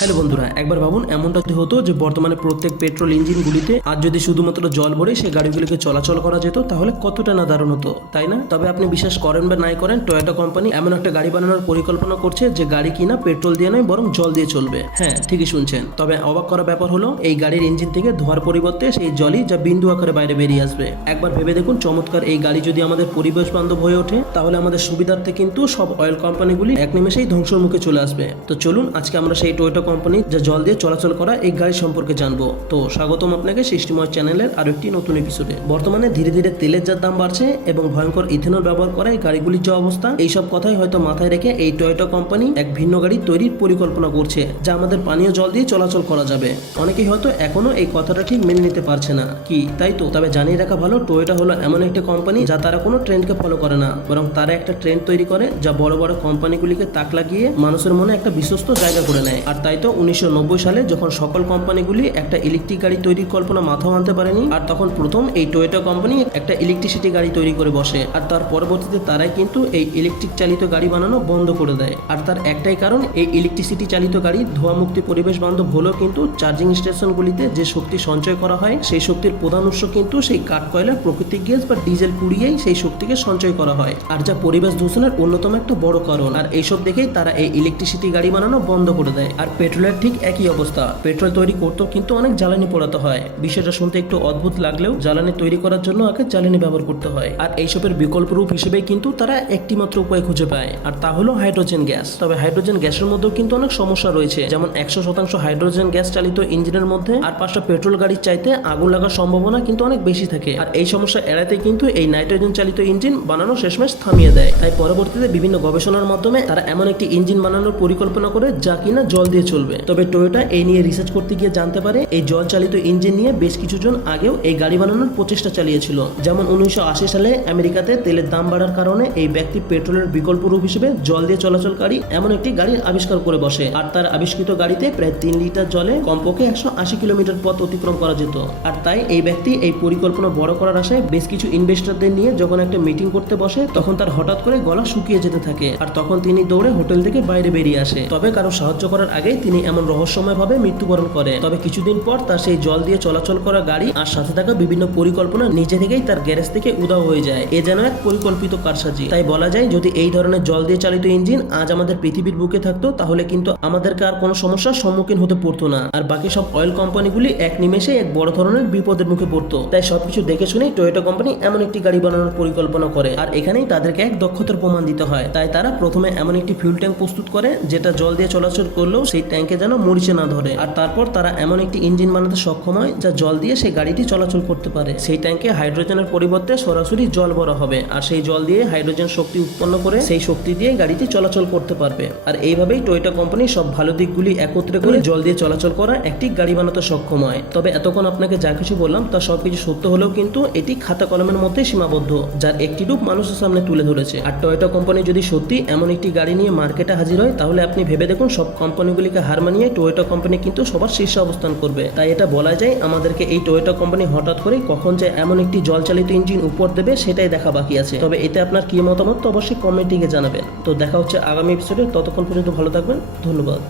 Hello বন্ধুরা, একবার ভাবুন এমনটা যদি হতো যে বর্তমানে প্রত্যেক পেট্রোল ইঞ্জিনগুলিতে আজ যদি শুধুমাত্র জল ভরে সেই গাড়িগুলিকে চলাচল করা যেত তাহলে কতটা না দারুণ হতো, তাই না? তবে আপনি বিশ্বাস করেন বা নাই করেন, টয়োটা কোম্পানি এমন একটা গাড়ি বানানোর পরিকল্পনা করছে যে গাড়ি কিনা পেট্রোল দিয়ে নয় বরং জল দিয়ে চলবে। হ্যাঁ, ঠিকই শুনছেন। তবে অবাক করা ব্যাপার হলো এই গাড়ির ইঞ্জিন থেকে ধোয়ার পরিবর্তে সেই জলই যা বিন্দু আকারে বাইরে বেরিয়ে আসবে। একবার ভেবে দেখুন, চমৎকার এই গাড়ি যদি আমাদের পরিবেশ বান্ধব হয়ে ওঠে তাহলে আমাদের সুবিধার্থে কিন্তু সব অয়েল কোম্পানিগুলি এক নিমেষেই ধ্বংসের মুখে চলে আসবে। তো চলুন আজকে আমরা সেই টয়োটা কোম্পানি যা জল দিয়ে চলাচল করা এই গাড়ি সম্পর্কে জানবো। তো স্বাগতম আপনাকে সৃষ্টিময় চ্যানেলের আরো একটি নতুন এপিসোডে। বর্তমানে ধীরে ধীরে তেলের যার দাম বাড়ছে এবং ভয়ঙ্কর ইথেনল ব্যবহার করা এই গাড়িগুলির যে অবস্থা, এইসব কথাই হয়তো মাথায় রেখে এই টয়োটা কোম্পানি এক ভিন্ন গাড়ি তৈরির পরিকল্পনা করছে যা আমাদের পানীয় জল দিয়ে চলাচল করা যাবে। অনেকেই হয়তো এখনো এই কথাটা ঠিক মেনে নিতে পারছে না, কি তাই তো? তবে জানিয়ে রাখা ভালো, টয়োটা হলো এমন একটি কোম্পানি যা তারা কোনো ট্রেন্ডকে ফলো করে না, বরং তারা একটা ট্রেন্ড তৈরি করে যা বড় বড় কোম্পানিগুলিকে তাক লাগিয়ে মানুষের মনে একটা বিশ্বস্ত জায়গা করে নেয়। আর তাই তো 1990 সালে যখন সকল কোম্পানিগুলি একটা ইলেকট্রিক গাড়ি তৈরির কল্পনা মাথাও আনতে পারেনি, আর তখন প্রথম এই টয়োটা কোম্পানি একটা ইলেকট্রিসিটি গাড়ি তৈরি করে বসে। আর তার পরবর্তীতে তারাই কিন্তু এই ইলেকট্রিক চালিত গাড়ি বানানো বন্ধ করে দেয়। আর তার একটাই কারণ, এই ইলেকট্রিসিটি চালিত গাড়ি ধোঁয়া মুক্তি পরিবেশ বান্ধব হলেও কিন্তু চার্জিং স্টেশনগুলিতে যে শক্তি সঞ্চয় করা হয় সেই শক্তির প্রধান উৎস কিন্তু সেই কাঠ কয়লার প্রাকৃতিক গ্যাস বা ডিজেল পুড়িয়েই সেই শক্তিকে সঞ্চয় করা হয়, আর যা পরিবেশ দূষণের অন্যতম একটা বড় কারণ। আর এইসব দেখেই তারা এই ইলেকট্রিসিটি গাড়ি বানানো বন্ধ করে দেয়। আর পেট্রোলের ঠিক একই অবস্থা, পেট্রোল তৈরি করতেও কিন্তু অনেক জ্বালানি পোড়াতে হয়। বিষয়টা শুনতে একটু অদ্ভুত লাগলেও জ্বালানি তৈরি করার জন্য আগে জ্বালানি ব্যবহার করতে হয়। আর এইসবের বিকল্প রূপ হিসেবেই কিন্তু তারা একটি মাত্র উপায় খুঁজে পায়, আর তা হলো হাইড্রোজেন গ্যাস। তবে হাইড্রোজেন গ্যাসের মধ্যেও কিন্তু অনেক সমস্যা রয়েছে, যেমন 100% হাইড্রোজেন গ্যাস চালিত ইঞ্জিনের মধ্যে আর 5টা পেট্রোল গাড়ির চাইতে আগুন লাগার সম্ভাবনা কিন্তু অনেক বেশি থাকে। আর এই সমস্যা এড়াতে কিন্তু এই নাইট্রোজেন চালিত ইঞ্জিন বানানো শেষমেশ থামিয়ে দেয়। তাই পরবর্তীতে বিভিন্ন গবেষণার মাধ্যমে তারা এমন একটি ইঞ্জিন বানানোর পরিকল্পনা করে যা কিনা জল দিয়ে চলবে। তবে টয়োটা এই নিয়ে রিসার্চ করতে গিয়ে জানতে পারে এই জল চালিত ইঞ্জিন নিয়ে বেশ কিছুজন আগেও এই গাড়ি বানানোর প্রচেষ্টা চালিয়েছিল। যেমন 1980 সালে আমেরিকাতে তেলের দাম বাড়ার কারণে এই ব্যক্তি পেট্রোলের বিকল্প রূপ হিসেবে জল দিয়ে চলাচলকারী এমন একটি গাড়ির আবিষ্কার করে বসে। আর তার আবিষ্কৃত গাড়িতে প্রায় 3 লিটার জলে কমপক্ষে 180 কিলোমিটার পথ অতিক্রম করা যেত। আর তাই এই ব্যক্তি এই পরিকল্পনা বড় করার আশায় বেশ কিছু ইনভেস্টরদের নিয়ে যখন একটা মিটিং করতে বসে তখন তার হঠাৎ করে গলা শুকিয়ে যেতে থাকে। আর তখন তিনি দৌড়ে হোটেল থেকে বাইরে বেরিয়ে আসে। তবে কারো সাহায্য করার আগেই তিনি এমন রহস্যময়ভাবে মৃত্যুবরণ করে। তবে কিছুদিন পর তার সেই জল দিয়ে চলাচল করা গাড়ি আর সাথে থাকা বিভিন্ন পরিকল্পনা নিজে থেকেই তার গ্যারেজ থেকে উধাও হয়ে যায়। এ যেন এক পরিকল্পিত কারসাজি। তাই বলা যায়, যদি এই ধরনের জল দিয়ে চালিত ইঞ্জিন আজ আমাদের পৃথিবীর বুকে থাকতো তাহলে কিন্তু আমাদেরকে আর কোনো সমস্যার সম্মুখীন হতে পড়তো না, আর বাকি সব অয়েল কোম্পানিগুলি এক নিমেষে এক বড় ধরনের বিপদের মুখে পড়তো। তাই সবকিছু দেখে শুনেই টয়োটা কোম্পানি এমন একটি গাড়ি বানানোর পরিকল্পনা করে, আর এখানেই তাদেরকে এক দক্ষতার প্রমাণ দিতে হয়। তাই তারা প্রথমে এমন একটি ফিউল ট্যাঙ্ক প্রস্তুত করে যেটা জল দিয়ে চলাচল করলেও সেই ট্যাঙ্কে যেন মরিচে না ধরে। আর তারপর তারা এমন একটি ইঞ্জিন বানাতে সক্ষম হয় যা জল দিয়ে সেই গাড়িটি চলাচল করতে পারে। সেই ট্যাঙ্কে হাইড্রোজেনের পরিবর্তে সরাসরি জল ভরা হবে, আর সেই জল দিয়ে হাইড্রোজেন শক্তি উৎপন্ন করে সেই শক্তি দিয়ে গাড়িটি চলাচল করতে পারবে। আর এইভাবেই টয়োটা কোম্পানি সব ভালো দিকগুলি একত্রে করে জল দিয়ে চলাচল করা একটি গাড়ি বানাতে সক্ষম হয়। তবে এতক্ষণ আপনাকে যা কিছু বললাম তা সবকিছু সত্য হলেও কিন্তু এটি খাতা কলমের মধ্যে সীমাবদ্ধ, যার একটি রূপ মানুষের সামনে তুলে ধরেছে। আর টয়োটা কোম্পানি যদি সত্যি এমন একটি গাড়ি নিয়ে মার্কেটে হাজির হয় তাহলে আপনি ভেবে দেখুন, সব কোম্পানিগুলিকে হার মানিয়ে টয়োটা কোম্পানি কিন্তু সবার শীর্ষে অবস্থান করবে। তাই এটা বলা যায়, আমাদেরকে এই টয়োটা কোম্পানি হঠাৎ করে কখন যে এমন একটি জল চালিত ইঞ্জিন উপর দেবে সেটাই দেখা বাকি আছে। তবে এতে আপনার কি মতামত অবশ্যই কমেন্টে জানাবেন। তো দেখা হচ্ছে আগামী এপিসোডে, ততক্ষণ পর্যন্ত ভালো থাকবেন, ধন্যবাদ।